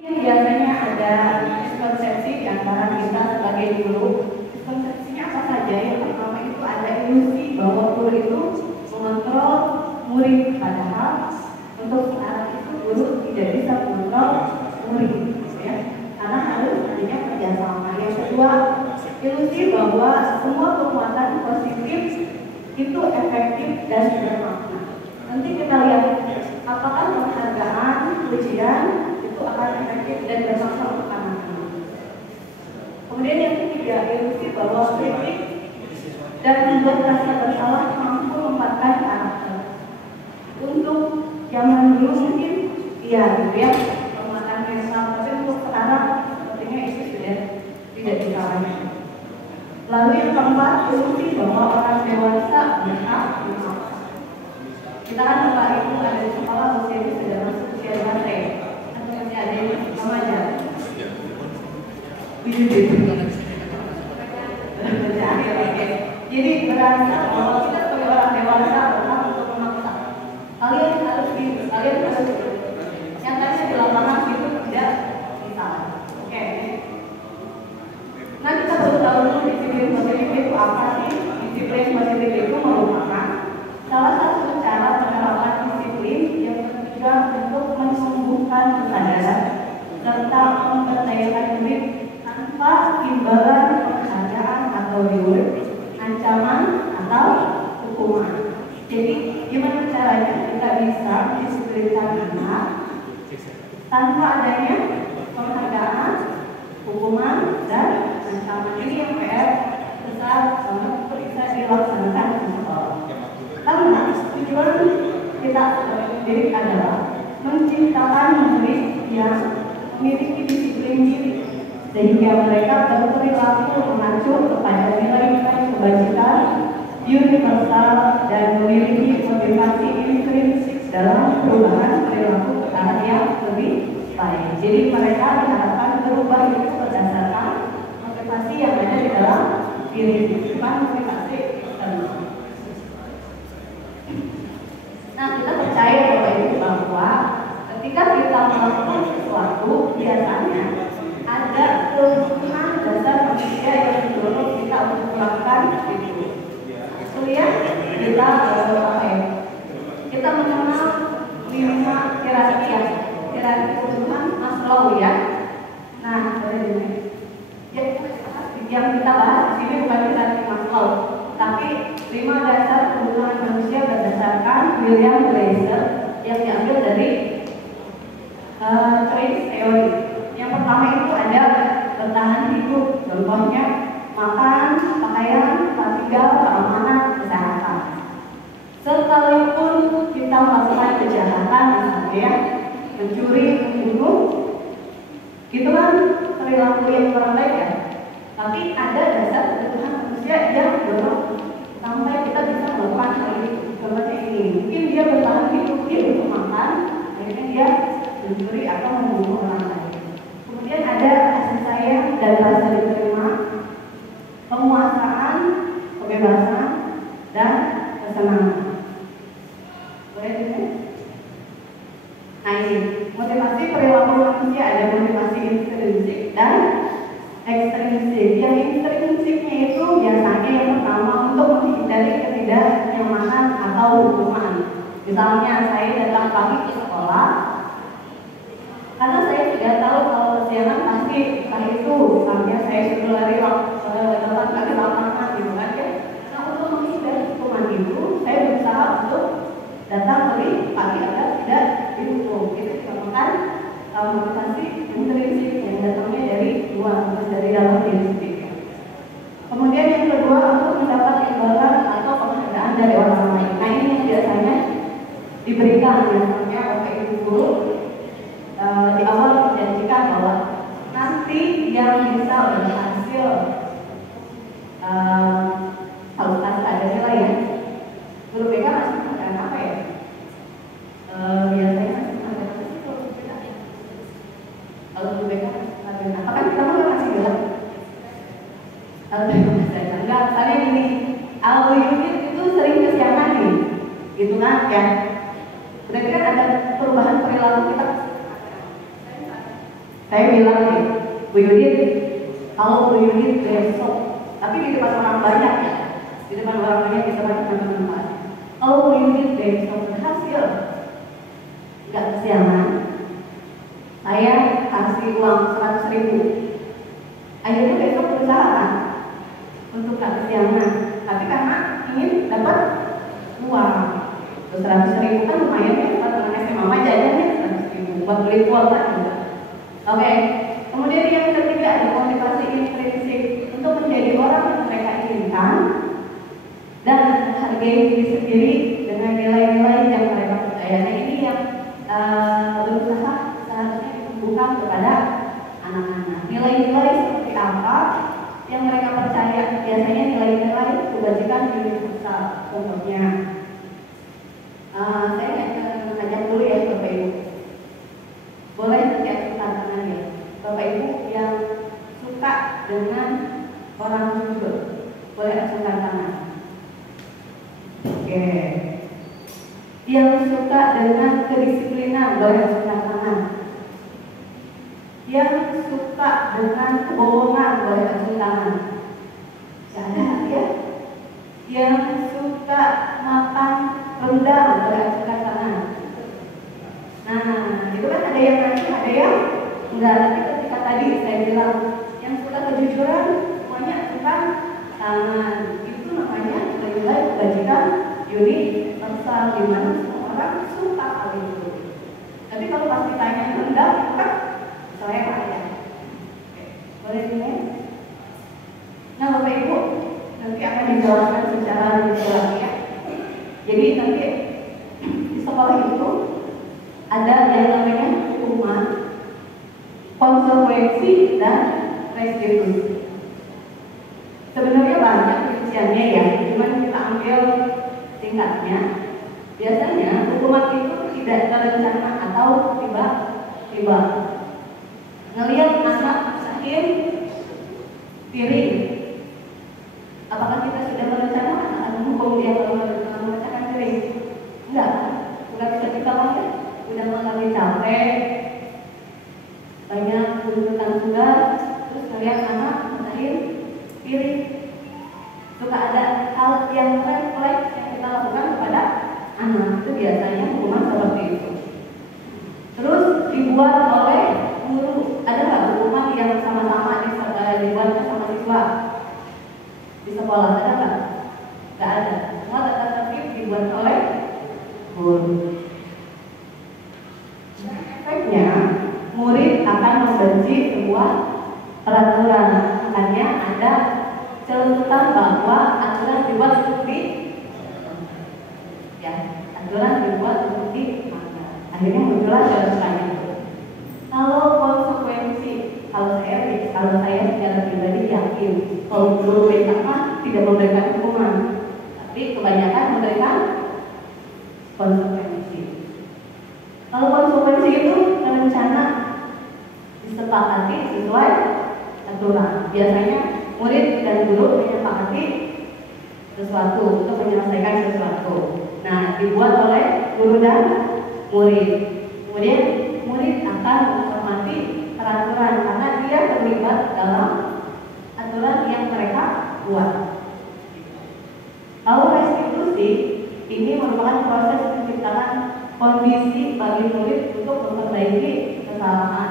Biasanya ada miskonsepsi di antara kita sebagai guru. Miskonsepsinya apa saja? Yang pertama itu ada ilusi bahwa guru itu mengontrol murid, padahal untuk sekarang itu guru tidak bisa mengontrol murid, ya, karena harus adanya kerjasama. Yang kedua, ilusi bahwa semua kekuatan positif itu efektif dan bermakna. Nanti kita lihat apakah penghargaan, pujian itu akan efektif dan bermakna untuk anak-anak. Kemudian yang ketiga, ilusi bahwa kritik dan membuat rasa bersalah mampu membuatkan karakter. Untuk zaman dulu mungkin iya gitu ya, penguatan mental, tapi untuk sekarang sepertinya itu sudah tidak dilakukan. Lalu yang keempat, ilusi bahwa orang dewasa berhak dimaafkan. Kita kan Bapak Ibu ada di sekolah usia itu sudah masuk usia remaja atau masih ada yang remaja. Jadi berasa bahwa kita sebagai orang dewasa berhak untuk memaksa. Kalian harus nyatanya di lapangan itu tidak bisa. Oke. Nah, kita baru tahu dulu disiplin positif itu apa sih? Disiplin positif itu merupakan salah satu cara penerapan disiplin yang bertujuan untuk menumbuhkan kesadaran serta memperdayakan murid tanpa imbalan penghargaan atau reward, ancaman atau hukuman. Jadi gimana caranya kita bisa disiplinkan anak tanpa adanya penghargaan, hukuman, dan ancaman? Ini yang PR besar banget bisa dilaksanakan di sekolah. Karena tujuan kita sebagai pendidik adalah menciptakan murid yang memiliki disiplin diri sehingga mereka berperilaku mengacu kepada nilai-nilai kebajikan universal dan memiliki motivasi intrinsik dalam perubahan perilaku ke arah yang lebih baik. Jadi mereka diharapkan berubah itu berdasarkan motivasi yang ada di dalam diri, bukan motivasi eksternal. Nah, kita percaya bahwa ketika kita melakukan sesuatu, biasanya ada kebutuhan dasar manusia yang mendorong kita untuk melakukan itu. Kemudian kita kita mengenal 5 hierarki kebutuhan Maslow ya. Nah, yang kita bahas di sini bukan hierarki Maslow, tapi 5 dasar kebutuhan manusia berdasarkan William Glasser yang diambil dari Choice Theory. Yang pertama itu ada bertahan hidup, contohnya makan, pakaian, tempat tinggal, keamanan, kesehatan. Sekalipun kita melakukan kejahatan, misalnya ya, mencuri, membunuh, itu kan perilaku yang kurang baik ya. Tapi ada dasar kebutuhan manusia yang dorong sampai kita bisa melakukan hal itu. Contohnya ini, mungkin dia bertahan hidup, dia untuk makan, akhirnya dia mencuri atau membunuh orang lain. Kemudian ada kasih sayang dan rasa diterima, penguasaan, kebebasan, dan kesenangan. Boleh dilihat? Nah ini, motivasi perilaku manusia ada motivasi intrinsik dan ekstrinsik. Yang intrinsiknya itu biasanya yang pertama untuk menghindari ketidaknyamanan atau hukuman. Misalnya saya datang pagi ke sekolah karena saya sudah tahu kalau kesiangan pasti itu misalnya saya sudah lari datang ke lapangan gitu kan ya. Nah, untuk menghindari hukuman itu saya berusaha untuk datang lebih pagi agar tidak dihukum. Itu dinamakan motivasi intrinsik yang datangnya dari luar, dari dalam diri sendiri. Kemudian yang kedua, untuk mendapat imbalan atau penghargaan dari orang lain. Nah ini yang biasanya diberikan misalnya oleh ibu guru di awal menjanjikan bahwa nanti yang bisa berhasil kalau ada nilai ya, guru BK masih mengatakan apa ya? Biasanya ada kalau guru BK ada apakah kita mau masih gelap? Enggak, misalnya gini, Aldo Yudit itu sering kesiangan nih, gitu kan ya. Berarti kan ada perubahan perilaku kita. Saya bilang nih, Bu Yudit, kalau Bu Yudit besok, tapi di depan orang banyak ya, di depan orang banyak, di depan teman-teman. Kalau Bu Yudit besok berhasil, nggak kesiangan, saya kasih uang 100.000. Akhirnya besok berusaha kan untuk nggak kesiangan, tapi karena ingin dapat uang. 100.000 kan lumayan ya, buat ngasih mama jajannya 100.000 buat beli kuota juga. Oke. Kemudian yang ketiga ada motivasi intrinsik untuk menjadi orang yang mereka inginkan dan menghargai diri sendiri dengan nilai-nilai yang mereka percaya. Nah ini yang berusaha seharusnya ditumbuhkan kepada anak-anak. Nilai-nilai seperti apa yang mereka percaya? Biasanya nilai-nilai kebajikan universal. Contohnya, saya ngajak dulu ya Bapak Ibu. Boleh nanti tantangan ya. Bapak Ibu yang suka dengan orang jujur, boleh acungkan tangan. Oke. Yang suka dengan kedisiplinan, boleh acungkan tangan. Yang suka dengan kebohongan, boleh acungkan tangan. Ada ya. Yang suka makan rendang, boleh acungkan tangan. Nah, itu kan ada yang ngasih, ada yang enggak. Tapi ketika tadi saya bilang yang suka kejujuran, semuanya acungkan tangan. Itu namanya nilai kebajikan universal, di mana semua orang suka hal itu. Tapi kalau pas ditanya rendang, kan saya kaya. Boleh sini? Nah, Bapak Ibu, nanti akan dijelaskan secara detail ya. Jadi nanti di sekolah itu ada yang namanya hukuman, konsekuensi, dan restitusi. Sebenarnya banyak rinciannya ya, cuman kita ambil singkatnya. Biasanya hukuman itu tidak terencana atau tiba-tiba. Ngelihat anak sakit piring, apakah kita sudah merencanakan akan menghukum dia kalau memecahkan piring? Enggak, enggak bisa kita lihat. Udah mengalami capek, banyak tuntutan juga, terus ngelihat anak mecahin piring. Suka ada hal yang refleks yang kita lakukan kepada anak, itu biasanya hukuman seperti itu. Terus dibuat oleh guru. Ada nggak hukuman yang sama-sama dibuatnya sama siswa di sekolah? Ada nggak? Nggak ada. Semua tata tertib dibuat oleh guru. Efeknya, murid akan membenci sebuah peraturan. Makanya ada catatan bahwa aturan dibuat untuk aturan dibuat untuk akhirnya muncullah catatan itu. Kalau konsekuensi, kalau saya secara pribadi yakin kalau guru BKK tidak memberikan hukuman, tapi kebanyakan memberikan konsekuensi. Kalau konsekuensi itu rencana disepakati sesuai aturan. Biasanya murid dan guru menyepakati sesuatu untuk menyelesaikan sesuatu. Nah, dibuat oleh guru dan murid. Kemudian murid akan menghormati peraturan karena dia terlibat dalam aturan yang mereka buat. Kalau restitusi ini merupakan proses penciptaan kondisi bagi murid untuk memperbaiki kesalahan.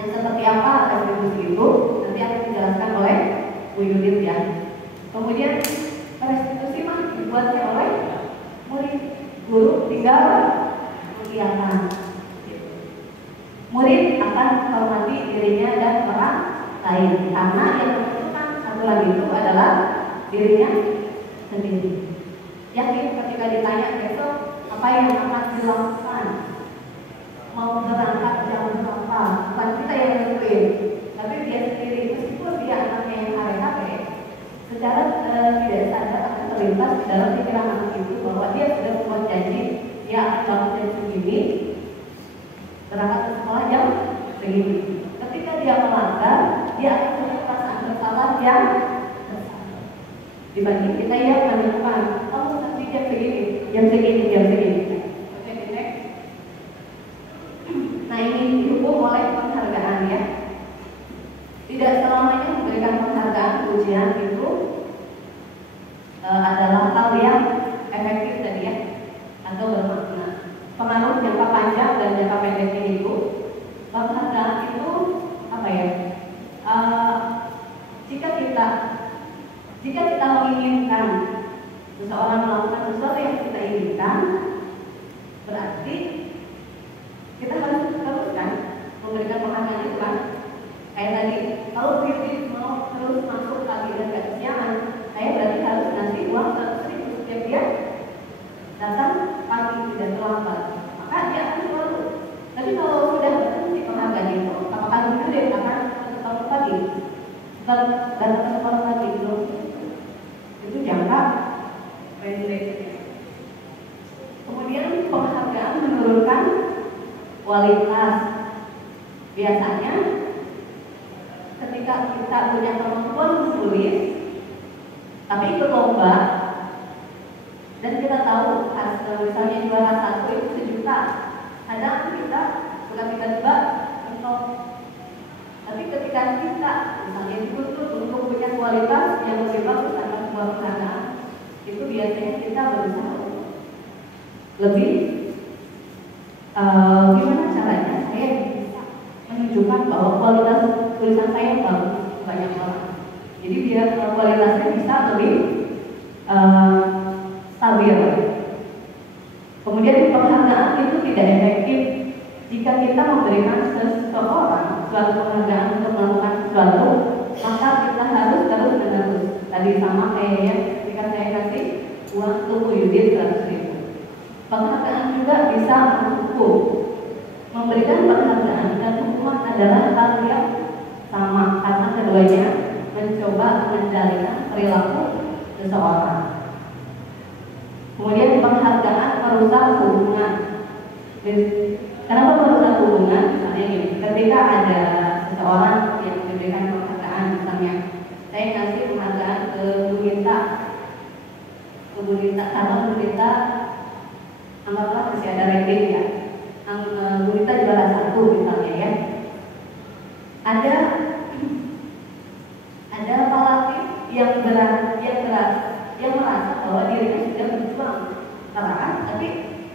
Yang seperti apa restitusi itu nanti akan dijelaskan oleh Bu Yudit ya. Kemudian restitusi mah dibuatnya oleh murid, guru tinggal mengiyakan. Murid akan menghormati dirinya dan orang lain karena yang menentukan aturan itu adalah dirinya sendiri. Yakin ketika ditanya besok apa yang akan dilakukan, mau berangkat jam berapa, bukan kita yang nentuin, tapi dia sendiri. Meskipun dia anaknya yang hari-hari, secara tidak sadar akan terlintas dalam pikiran anak itu bahwa dia sudah membuat janji dia akan bangun jam segini, berangkat ke sekolah jam segini. Ketika dia melanggar, dia akan punya perasaan bersalah yang besar. Dibanding kita yang menentukan, kamu nanti jam segini, jam segini, jam segini. Oke, next. Nah ini dihukum oleh penghargaan datang ke sekolah lagi belum? Itu jangka pendek. Kemudian penghargaan menurunkan kualitas. Biasanya ketika kita punya kemampuan menulis, tapi ikut lomba, dan kita tahu hasil misalnya juara 1 itu 1 juta, kadang kita bukan tiba-tiba mentok. Tapi ketika kita misalnya dituntut untuk punya kualitas yang lebih bagus akan sebuah penghargaan, itu biasanya kita berusaha lebih gimana caranya saya bisa menunjukkan bahwa kualitas tulisan saya bagus banyak orang. Jadi biar kualitasnya bisa lebih stabil. Kemudian penghargaan itu tidak efektif jika kita memberikan seseorang suatu penghargaan untuk melakukan sesuatu, maka kita harus terus menerus. Tadi sama kayaknya ketika saya kasih uang tuku Yudit 100.000. Penghargaan juga bisa menghukum. Memberikan penghargaan dan hukuman adalah hal yang sama karena keduanya mencoba mengendalikan perilaku seseorang. Kemudian penghargaan merusak hubungan. Kenapa merusak hubungan? Misalnya gini, ketika ada seseorang yang memberikan penghargaan, misalnya saya kasih penghargaan ke Bu Ginta, karena Bu Ginta anggaplah masih ada ranking ya. Bu Ginta juara 1 misalnya ya. Ada pelatih yang merasa bahwa dirinya sudah berjuang keras, tapi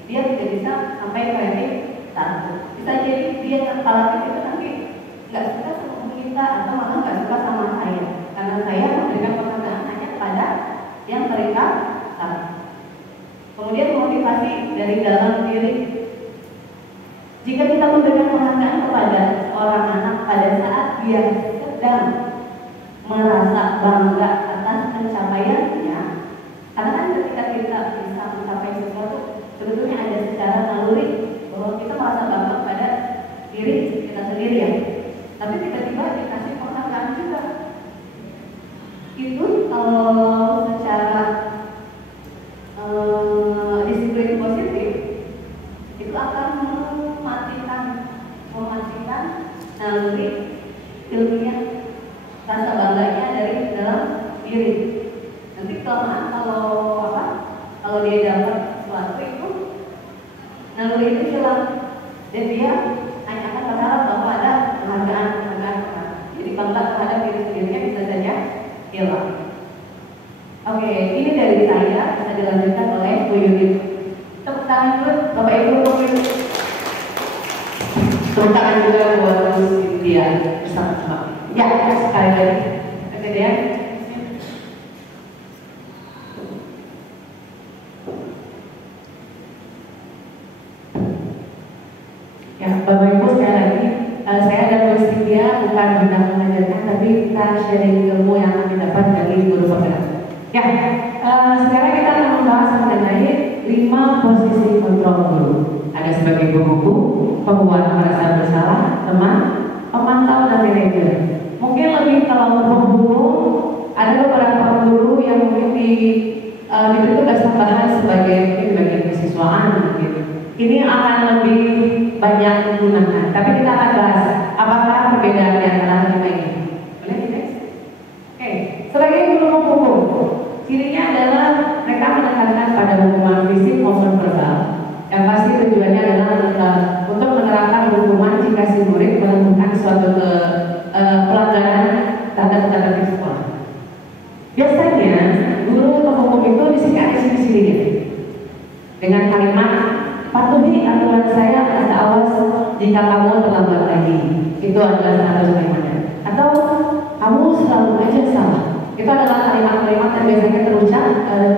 dia tidak bisa sampai ke ranking 1. Bisa jadi dia pelatih itu nanti nggak suka sama kita atau malah nggak suka sama saya, karena saya memberikan penghargaan hanya kepada yang peringkat 1. Kemudian motivasi dari dalam diri. Jika kita memberikan penghargaan kepada seorang anak pada saat dia sedang merasa bangga atas pencapaiannya, karena kan ketika kita bisa mencapai sesuatu, sebetulnya ada secara naluri bahwa kita merasa bangga pada diri kita sendiri ya. Tapi tiba-tiba dikasih penghargaan juga, itu kalau secara disiplin positif itu akan mematikan naluri ilmiah rasa bangganya dari dalam diri. Nanti kelamaan kalau dia dapat sesuatu itu naluri itu hilang dan dia hanya akan berharap bahwa ada penghargaan. Jadi bangga terhadap diri sendirinya bisa saja hilang. Oke, ini dari saya, bisa dilanjutkan oleh Bu Yudit. Tepuk tangan dulu Bapak Ibu untuk Yudit. Tepuk tangan juga buat Bu Cynthia bersama-sama. Ya, sekali lagi. Oke deh. Ya, Bapak Ibu sekali lagi, saya dan Bu Cynthia bukan hendak mengajarkan, tapi kita sharing ilmu yang kami dapat dari guru penggerak. Ya, sekarang kita akan membahas mengenai 5 posisi kontrol guru. Ada sebagai pembuku, pembuat merasa bersalah, teman, pemantau, dan manajer. Mungkin lebih kalau pembuku, ada beberapa guru yang mungkin diberi tugas tambahan sebagai bagian kesiswaan gitu. Ini akan lebih banyak digunakan, tapi kita akan bahas apakah perbedaan di antara 5 ini. Boleh next? Oke, sebagai guru pembuku, cirinya adalah mereka menekankan pada hukuman fisik maupun verbal. Yang pasti tujuannya adalah untuk menerapkan hukuman jika si murid melakukan suatu pelanggaran terhadap tata tertib sekolah. Biasanya guru penghukum itu disingkat sini dengan kalimat patuhi aturan saya, ada awas jika kamu terlambat lagi. Itu adalah satu kalimatnya. Atau kamu selalu aja salah. Itu adalah kalimat-kalimat yang biasanya terucap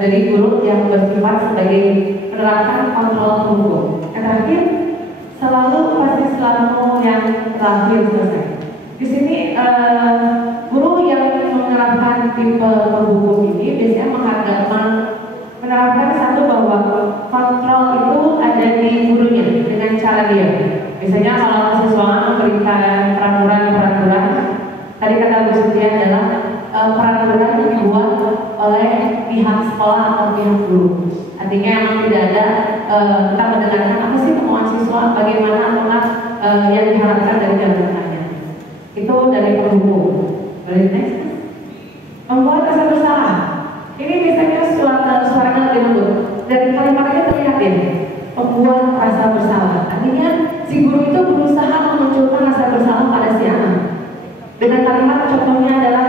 dari guru yang bersifat sebagai menerapkan kontrol hukum. Yang terakhir pasti selalu yang terakhir selesai. Di sini guru yang menerapkan tipe hukum ini biasanya menerapkan satu bahwa kontrol itu ada di gurunya dengan cara dia. Misalnya kalau siswa memberikan peraturan, tadi kata kata Bu Siti adalah peraturan yang dibuat oleh pihak sekolah atau pihak guru. Artinya memang tidak ada kita mendengarkan apa sih kemauan siswa, bagaimana apakah yang diharapkan dari jabatannya. Itu dari penghubung. Boleh next? Membuat rasa bersalah. Ini biasanya suaranya lebih lembut. Dari kalimatnya terlihat ya, membuat rasa bersalah. Artinya si guru itu berusaha memunculkan rasa bersalah pada si anak. Dengan kalimat contohnya adalah,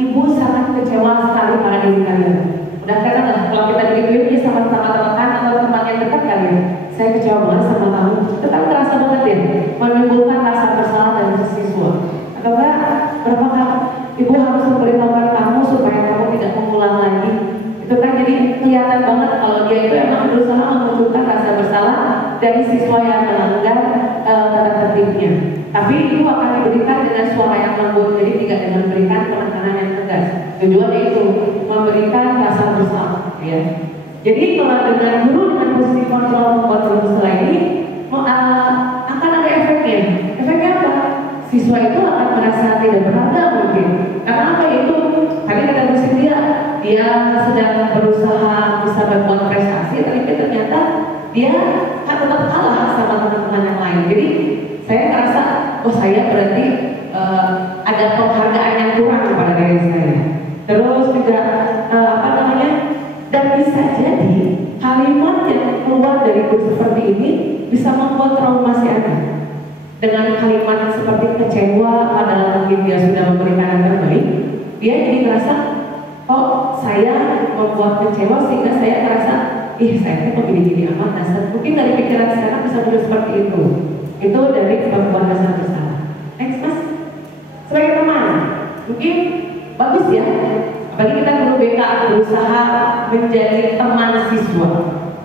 ibu sangat kecewa sekali pada diri kalian. Udah kata lah, kalau kita digituin sama teman-teman atau teman yang dekat kalian, saya kecewa banget sama kamu. Tetap terasa banget ya, menimbulkan rasa bersalah dari siswa. Atau enggak, berapa kali ibu harus memberitahukan kamu supaya kamu tidak mengulang lagi. Itu kan jadi kelihatan banget kalau dia itu emang berusaha memunculkan rasa bersalah dari siswa yang melanggar tata tertibnya. Tapi itu akan diberikan dengan suara yang lembut, jadi tidak dengan memberikan penekanan yang tegas. Tujuannya itu memberikan rasa bersalah, ya. Jadi kalau dengan guru dengan posisi kontrol membuat bersalah ini akan ada efeknya. Efeknya apa? Siswa itu akan merasa tidak berharga mungkin. Karena apa itu? Tadi kata Bu Cynthia, dia sedang berusaha bisa berbuat prestasi, tapi ternyata dia kan tetap kalah sama teman-teman yang lain. Jadi saya merasa, oh saya berarti ada penghargaan yang kurang kepada diri saya. Terus juga dan bisa jadi kalimat yang keluar dari guru seperti ini bisa membuat trauma si anak. Dengan kalimat seperti kecewa, padahal mungkin dia sudah memberikan yang terbaik, dia jadi merasa, oh saya membuat kecewa sehingga saya merasa, saya kok gini-gini amat dasar. Mungkin dari pikiran sekarang bisa muncul seperti itu. Itu dari membuat rasa bersalah. Next mas, sebagai teman, mungkin bagus ya. Apalagi kita guru BK berusaha menjadi teman siswa.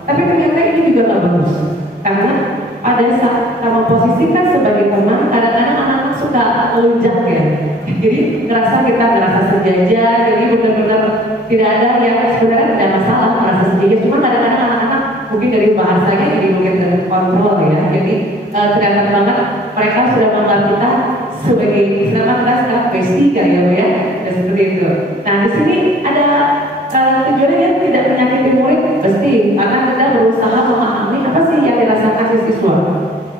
Tapi ternyata ini juga gak bagus. Karena pada saat kamu posisikan sebagai teman, kadang-kadang anak-anak suka lonjak ya. Jadi kita ngerasa sejajar, jadi benar-benar tidak ada yang sebenarnya tidak masalah merasa sejajar. Cuma kadang-kadang anak-anak mungkin dari bahasanya jadi mungkin dari kontrol ya. Jadi kelihatan banget mereka sudah menganggap kita sebagai selama kita sekarang bestie kan ya, ya seperti itu. Nah di sini ada tujuannya tidak menyakiti murid pasti, karena kita berusaha memahami apa sih yang dirasakan si siswa.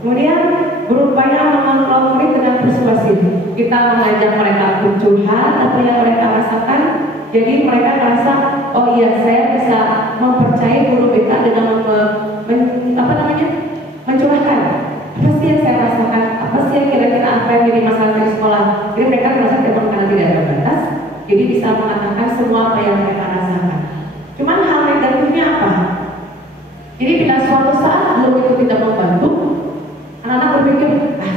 Kemudian berupaya mengontrol murid dengan persuasif. Kita mengajak mereka curhat apa yang mereka rasakan. Jadi mereka merasa, oh iya saya bisa mempercayai guru BK dengan mencurahkan. Apa sih yang saya rasakan? Apa sih yang kira-kira apa yang jadi masalah di sekolah? Jadi mereka merasa telepon karena tidak ada batas. Jadi bisa mengatakan semua apa yang mereka rasakan. Cuman hal negatifnya apa? Jadi bila suatu saat guru itu tidak membantu, anak-anak berpikir,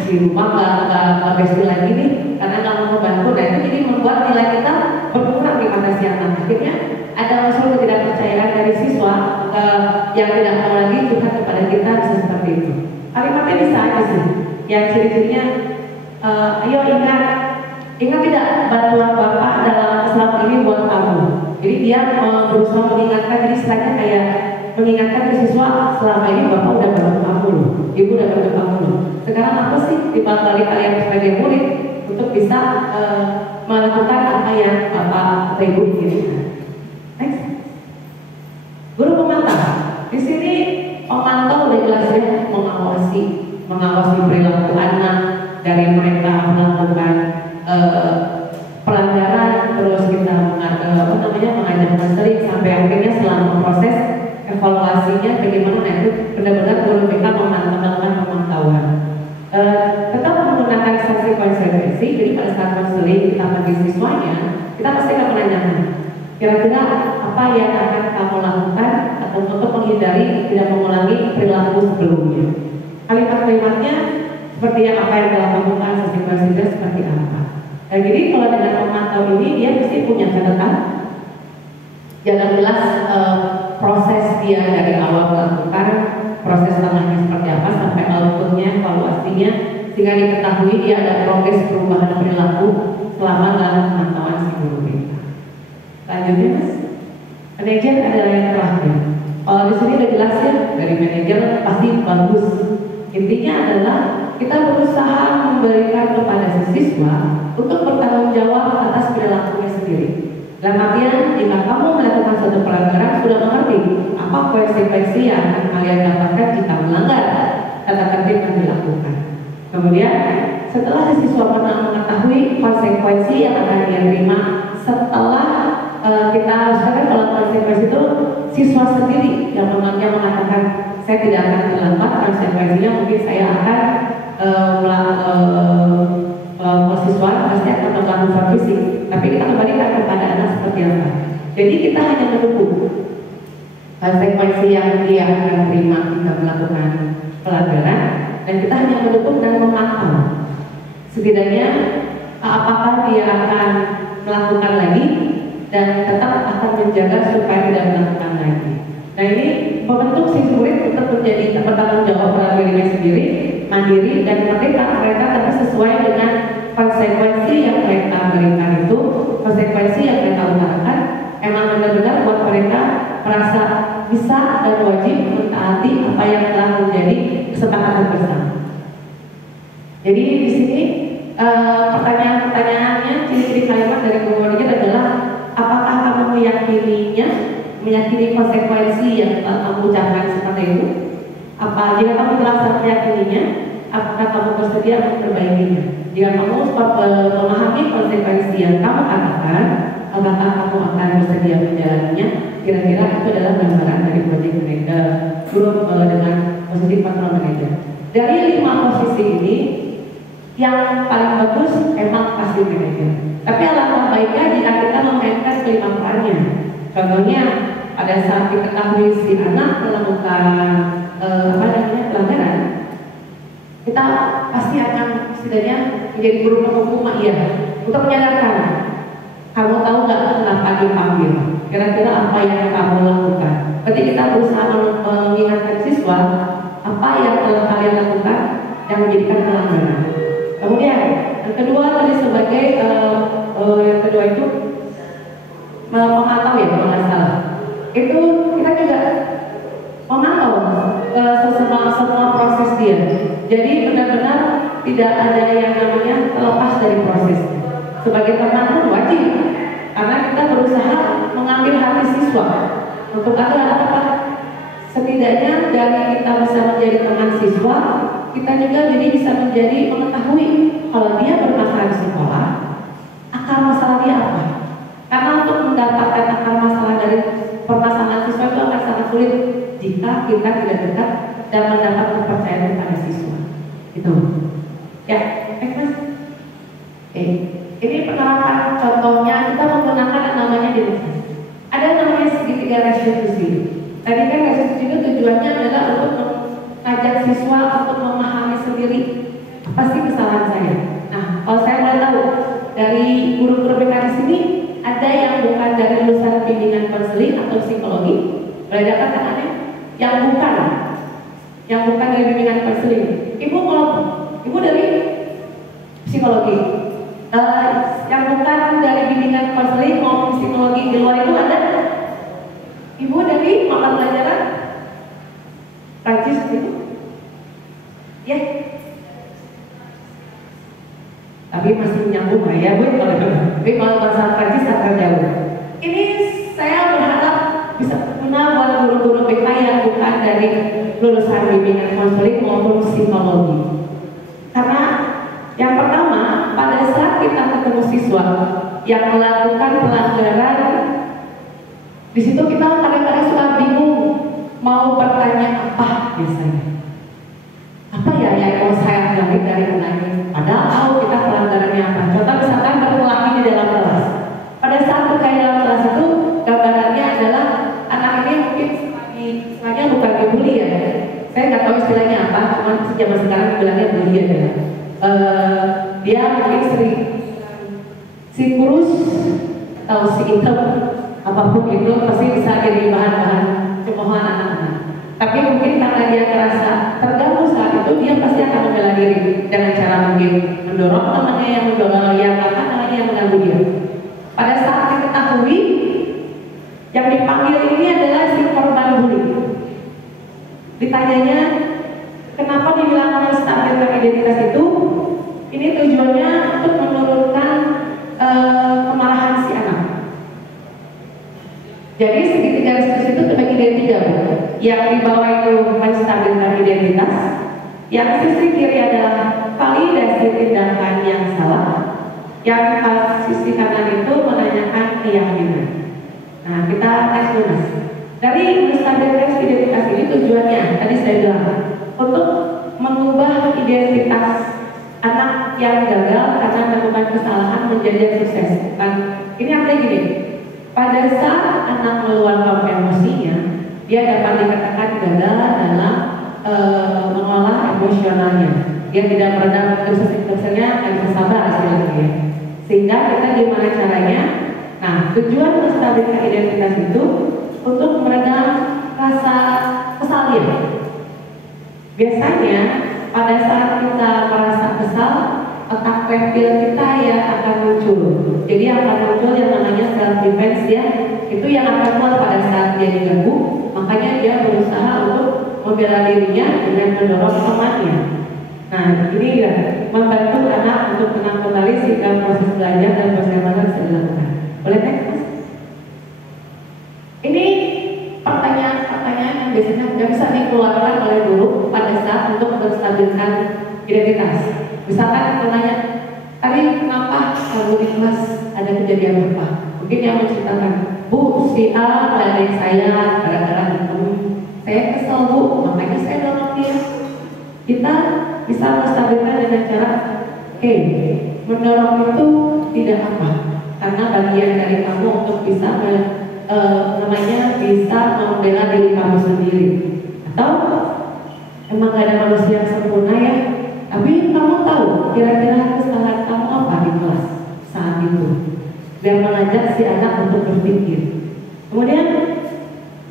si rumah nggak besti lagi nih, karena nggak mau membantu. Nah itu jadi membuat nilai kita berkurang di mata si anak. Akhirnya ada unsur ketidakpercayaan dari siswa yang tidak mau lagi curhat kepada kita, bisa seperti itu. Kalimatnya bisa aja sih. Yang ciri-cirinya, ayo ingat tidak bantuan Bapak dalam selama ini buat kamu. Jadi dia berusaha mengingatkan, jadi istilahnya kayak mengingatkan ke siswa, selama ini Bapak udah bantu kamu loh, Ibu udah bantu kamu loh. Sekarang apa sih timbal balik kalian sebagai murid untuk bisa melakukan apa yang Bapak atau Ibu inginkan. Next, guru pemantau. Di sini pemantau udah jelas ya, mengawasi perilaku anak dari mereka melakukan pelanggaran, terus kita mengajak konseling sampai akhirnya selama proses evaluasinya bagaimana. Nah itu benar-benar guru BK melakukan pemantauan. Tetap menggunakan sanksi konsekuensi. Jadi pada saat konseling kita bagi siswanya, kita pasti akan menanyakan kira-kira apa yang akan kamu lakukan atau untuk menghindari tidak mengulangi perilaku sebelumnya. Kalimat-kalimatnya seperti yang apa yang telah lakukan, sanksi konsekuensi seperti apa. Nah jadi kalau dengan pemantau ini dia pasti punya catatan, jangan jelas proses dia dari awal melakukan, proses tengahnya seperti apa sampai outputnya, evaluasinya, sehingga diketahui dia ada progres perubahan perilaku selama dalam pemantauan si guru kita. Lanjutnya mas, manajer adalah yang terakhir. Kalau di sini udah jelas ya, dari manajer pasti bagus. Intinya adalah kita berusaha memberikan kepada siswa untuk bertanggung jawab atas perilakunya sendiri. Dalam artian, jika kamu melakukan suatu pelanggaran, sudah mengerti apa konsekuensi yang akan kalian dapatkan jika melanggar tata tertib yang dilakukan. Kemudian, setelah siswa mengetahui konsekuensi yang akan dia terima, setelah kita haruskan kalau konsekuensi itu siswa sendiri yang mengatakan saya tidak akan terlambat, konsekuensinya mungkin saya akan siswa pasti akan mengganggu fisik. Tapi kita kembalikan kepada anak seperti apa. Jadi kita hanya mendukung konsekuensi yang dia akan terima jika melakukan pelanggaran, dan kita hanya mendukung dan memantau setidaknya apakah dia akan melakukan lagi dan tetap akan menjaga supaya tidak melakukan lagi. Nah, ini membentuk si murid untuk menjadi bertanggung jawab terhadap dirinya sendiri, mandiri dan merdeka mereka, tapi sesuai dengan konsekuensi yang mereka berikan itu, konsekuensi yang mereka utarakan emang benar-benar buat mereka merasa bisa dan wajib mentaati apa yang telah menjadi kesepakatan bersama. Jadi di sini pertanyaan-pertanyaannya, ciri-ciri kalimat dari Guru Manajer adalah apakah kamu meyakini konsekuensi yang telah kamu ucapkan seperti itu? Apa jika kamu telah meyakininya, apakah kamu bersedia memperbaikinya? Jika kamu memahami konsekuensi yang kamu katakan, apakah kamu akan bersedia menjalaninya? Kira-kira itu adalah gambaran dari project manager, guru dengan posisi patron manager. Dari 5 posisi ini, yang paling bagus emang pasti manajer. Tapi alangkah baiknya jika kita memainkan kelima perannya. Contohnya pada saat kita ketahui si anak melakukan pelanggaran, kita pasti akan setidaknya menjadi guru penghukum untuk menyadarkan. Kamu tahu nggak kenapa dipanggil? Kira-kira apa yang kamu lakukan? Berarti kita berusaha mengingatkan siswa apa yang telah kalian lakukan yang menjadikan pelanggaran. Kemudian yang kedua tadi sebagai yang kedua itu memantau kalau nggak salah. Itu kita juga memantau semua proses dia. Jadi benar-benar tidak ada yang namanya terlepas dari proses. Sebagai teman pun wajib, karena kita berusaha mengambil hati siswa untuk apa? Setidaknya dari kita bisa menjadi teman siswa, kita juga jadi bisa menjadi mengetahui kalau dia bermasalah di sekolah, akar masalah dia apa. Karena untuk mendapatkan akar masalah dari permasalahan siswa itu akan sangat sulit jika kita tidak dekat dan mendapat kepercayaan kepada siswa. Itu. Ya, Mas. Ini penerapan contohnya kita menggunakan yang namanya demonstrasi. Ada namanya segitiga restitusi. Tadi kan restitusi itu tujuannya adalah untuk mengajak siswa untuk memahami sendiri apa sih kesalahan saya. Nah, kalau saya boleh tahu dari guru-guru BK di sini ada yang bukan dari lulusan bimbingan konseling atau psikologi, boleh dapat tangannya? Yang bukan dari bimbingan konseling. Ibu dari psikologi. Yang bukan dari bimbingan konseling maupun psikologi di luar itu ada? Ibu dari mata pelajaran Prancis itu? Ya. Tapi masih nyambung ya Bu, tapi kalau bahasa Prancis akan jauh. Ini saya berharap bisa berguna buat guru-guru BK yang bukan dari lulusan bimbingan konseling maupun psikologi. Karena yang pertama, pada saat kita ketemu siswa yang melakukan pelanggaran, di situ kita kadang-kadang suka bingung mau bertanya apa biasanya. Apa ya yang mau saya gali dari anak ini? Padahal tahu kita pelanggarannya apa. Contoh misalkan bertemu lagi di dalam kelas. Pada saat berkait dalam kelas itu, gambarannya adalah anak ini mungkin sengaja bukan dibully ya. Saya nggak tahu istilahnya apa, cuma zaman sekarang bilangnya bully ya. Dia mungkin sering si kurus atau si hitam apapun itu pasti bisa jadi bahan-bahan cemoohan anak-anak. Tapi mungkin karena dia merasa terganggu saat itu, dia pasti akan membela diri dengan cara mungkin mendorong temannya yang yang mengganggu dia. Pada saat diketahui yang dipanggil ini adalah si korban bully, ditanyanya kenapa dibilang harus tampilkan identitas itu? Ini tujuannya untuk menurunkan Yang di bawah itu menstabilkan identitas. Yang sisi kiri adalah validasi tindakan yang salah. Yang sisi kanan itu menanyakan keyakinan. Nah, kita tes dulu. Dari menstabilkan identitas ini tujuannya, tadi saya bilang, untuk mengubah identitas anak yang gagal karena melakukan kesalahan menjadi yang sukses. Kan? Ini artinya gini, pada saat anak meluapkan emosinya, dia dapat dikatakan gagal dalam mengolah emosionalnya. Dia tidak meredam kesesakannya dan bersabar istilahnya. Sehingga kita gimana caranya? Nah, tujuan menstabilkan identitas itu untuk meredam rasa kesalnya. Biasanya pada saat kita merasa kesal, otak prefrontal kita ya akan muncul. Jadi akan muncul yang namanya self defense ya. Itu yang akan keluar pada saat dia diganggu. Makanya dia berusaha untuk membela dirinya dengan mendorong temannya. Nah, ini ya membantu anak untuk tenang kembali sehingga proses belajar dan perkembangan bisa dilakukan. Boleh next, Mas? Ini pertanyaan-pertanyaan yang biasanya tidak bisa dikeluarkan oleh guru pada saat untuk menstabilkan identitas. Misalkan bertanya, tadi kenapa kamu di kelas ada kejadian apa? Mungkin yang menceritakan, Bu, si A meledek saya gara-gara saya kesel Bu, makanya saya dorong dia. Kita bisa menstabilkan dengan cara, mendorong itu tidak apa, karena bagian dari kamu untuk bisa bisa membela diri kamu sendiri. Atau emang gak ada manusia yang sempurna ya, tapi kamu tahu kira-kira kesalahan kamu apa di kelas saat itu, biar mengajak si anak untuk berpikir. Kemudian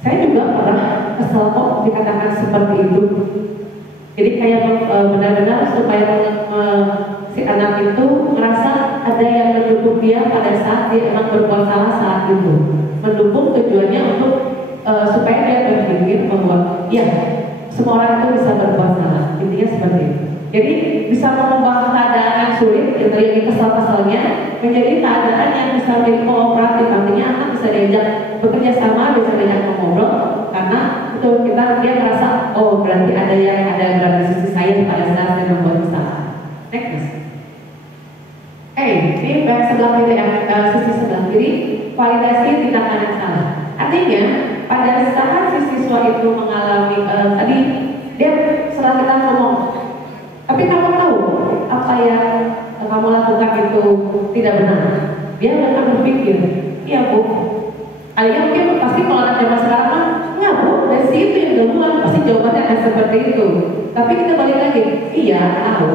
saya juga pernah kesel kok dikatakan seperti itu. Jadi kayak benar-benar supaya si anak itu merasa ada yang mendukung dia pada saat dia emang berbuat salah saat itu. Mendukung tujuannya untuk supaya dia berpikir bahwa ya semua orang itu bisa berbuat salah. Intinya seperti itu. Jadi bisa mengubah keadaan yang sulit yang terjadi kesal-kesalnya menjadi keadaan yang bisa menjadi kooperatif. Artinya anak bisa diajak bekerja sama, bisa diajak mengobrol karena itu dia merasa oh berarti ada di sisi saya pada saat saya membuat kesalahan. Next. Ini back sebelah kiri sisi sebelah kiri validasi tindakan yang salah. Artinya pada saat si siswa itu mengalami tadi dia setelah kita ngomong, tapi kamu tahu apa yang kamu lakukan itu tidak benar. Dia akan berpikir, iya Bu. Kalian mungkin pasti kalau anak zaman sekarang nggak Bu, dari situ yang duluan pasti jawabannya akan seperti itu. Tapi kita balik lagi, iya tahu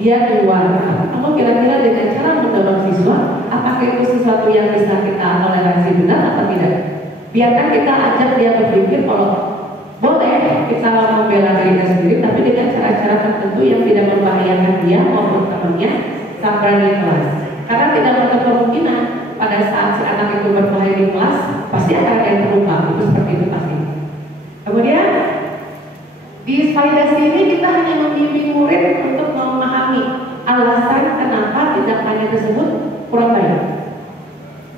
dia duluan. Kamu kira-kira dengan cara mendorong siswa, apakah itu sesuatu yang bisa kita toleransi benar atau tidak? Biarkan kita ajak dia berpikir kalau boleh kita membela dirinya sendiri, tapi dengan cara-cara tertentu yang tidak membahayakan dia maupun temannya sampai di kelas. Karena tidak menutup kemungkinan pada saat si anak itu berbahaya di kelas, pasti akan ada yang terluka. Itu seperti itu pasti. Kemudian di validasi ini kita hanya membimbing murid untuk memahami alasan kenapa tindakannya tersebut kurang baik.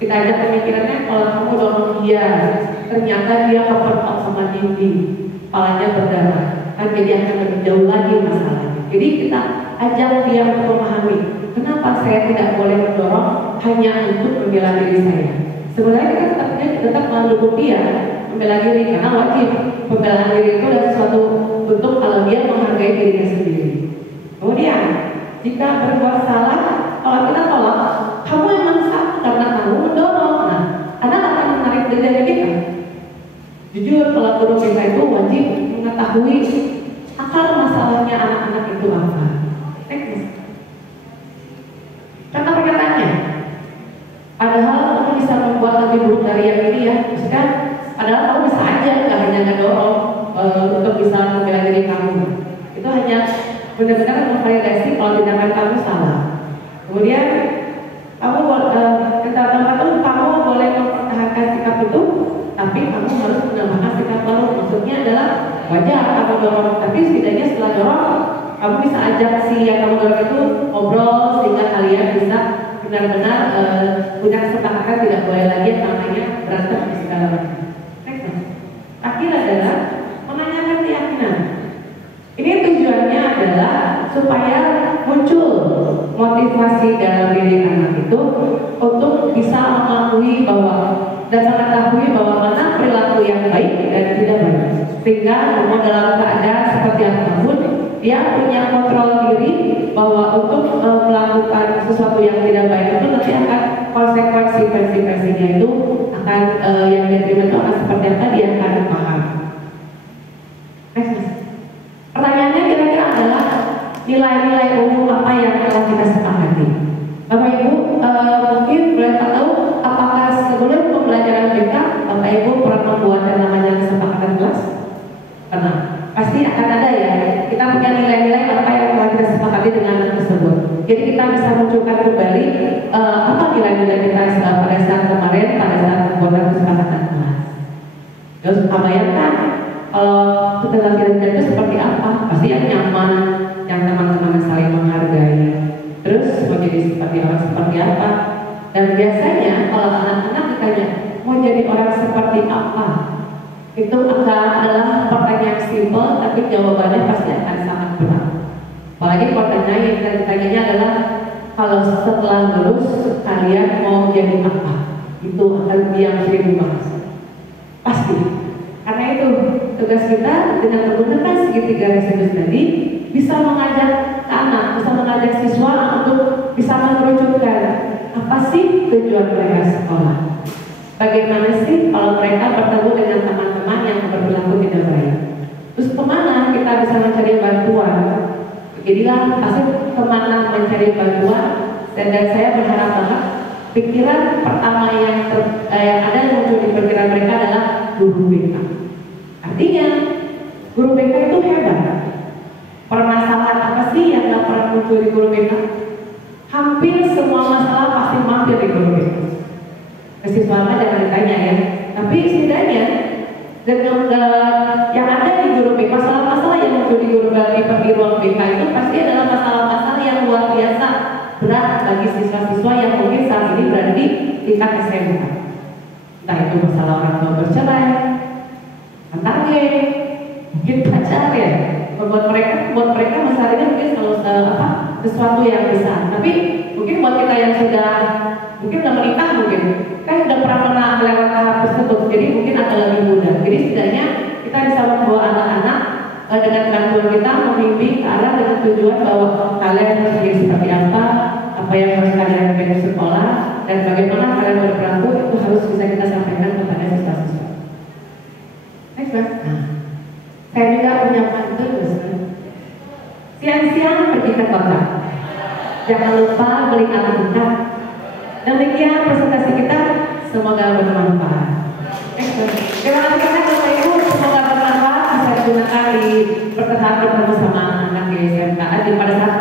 Kita ajak pemikirannya, kalau kamu dorong dia, ternyata dia kepertok sama dinding, kepalanya berdarah, kan jadi akan lebih jauh lagi masalahnya. Jadi kita ajak dia untuk memahami, kenapa saya tidak boleh mendorong hanya untuk membela diri saya. Sebenarnya kita tetap mendukung dia membela diri, karena wajib pembelaan diri itu adalah suatu bentuk kalau dia menghargai dirinya sendiri. Kemudian jika berbuat salah, kalau kita tolak, kamu emang salah karena kamu mendorong. Nah, anak akan menarik diri dari kita. Jujur, kalau guru kita itu wajib mengetahui akar masalahnya anak-anak itu apa. Contoh pernyataannya, padahal kamu bisa membuat lebih buruk dari yang ini ya. Maksudnya, padahal kamu bisa aja, nggak hanya ngedorong untuk bisa membela diri kamu. Itu hanya benar-benar memvalidasi kalau tindakan kamu salah. Kemudian kamu boleh mempertahankan sikap itu, tapi kamu harus menambahkan sikap baru. Maksudnya adalah wajar kamu dorong, tapi setidaknya setelah dorong kamu bisa ajak si yang kamu dorong itu ngobrol sehingga kalian bisa benar-benar punya kesepakatan tidak boleh lagi yang namanya berantem di segala macam. Next. Akhir adalah supaya muncul motivasi dalam diri anak itu untuk bisa mengakui bahwa dan mengetahui bahwa mana perilaku yang baik dan tidak baik, sehingga mau dalam keadaan seperti apapun dia punya kontrol diri bahwa untuk melakukan sesuatu yang tidak baik itu nanti akan konsekuensinya itu akan yang dia terima itu akan seperti apa, dia akan paham. Next, Mas. Pertanyaannya kira-kira adalah nilai-nilai umum apa yang telah kita sepakati. Bapak Ibu mungkin boleh tahu apakah sebelum pembelajaran BK Bapak Ibu pernah membuat yang namanya kesepakatan kelas? Pernah. Pasti akan ada ya. Kita punya nilai-nilai apa yang telah kita sepakati dengan anak tersebut. Jadi kita bisa munculkan kembali apa nilai-nilai kita pada saat kemarin pada saat pembuatan kesepakatan kelas. Terus bayangkan kalau setelah kita itu seperti apa? Pasti yang nyaman, yang teman-teman saling menghargai. Terus mau jadi seperti orang seperti apa? Dan biasanya kalau anak-anak ditanya mau jadi orang seperti apa, itu adalah pertanyaan simpel, tapi jawabannya pasti akan sangat berat. Apalagi pertanyaan yang kita ditanyanya adalah kalau setelah lulus kalian mau jadi apa? Itu akan diam 1000 bahasa. Pasti. Karena itu tugas kita dengan menggunakan segitiga resilience tadi bisa mengajak anak, bisa mengajak siswa untuk bisa mengerucutkan apa sih tujuan mereka sekolah. Bagaimana sih kalau mereka bertemu dengan teman-teman yang berperilaku tidak baik? Terus kemana kita bisa mencari bantuan? Jadilah pasti kemana mencari bantuan. Dan saya berharap banget pikiran pertama yang ada yang muncul di pikiran mereka adalah guru BK. Artinya guru BK itu hebat. Permasalahan apa sih yang gak pernah muncul di guru BK? Hampir semua masalah pasti mampir di guru BK. Siswa jangan ditanya ya, tapi setidaknya yang ada di guru BK, masalah-masalah yang muncul di guru di ruang BK itu pasti adalah masalah-masalah yang luar biasa berat bagi siswa-siswa yang mungkin saat ini berada di tingkat SMK. Entah itu masalah orang tua bercerai, antaranya, mungkin pacar ya, buat mereka masalah ini mungkin sesuatu yang besar. Tapi mungkin buat kita yang sudah menikah mungkin kan sudah pernah melewati tahap tersebut, jadi mungkin agak lebih mudah. Jadi setidaknya kita bisa membawa anak-anak dengan bantuan kita membimbing ke arah dengan tujuan bahwa kalian harus jadi seperti apa yang harus kalian belajar di sekolah, dan bagaimana kalian berperilaku itu harus bisa kita sampaikan kepada siswa-siswa. Next, Mas. Nah, saya juga punya pantun. Siang-siang pergi ke kota, jangan lupa beli alpukat. Demikian presentasi kita, semoga bermanfaat. Terima kasih banyak Bapak Ibu, semoga bermanfaat, bisa digunakan di pertemuan bertemu sama anak di SMK pada saat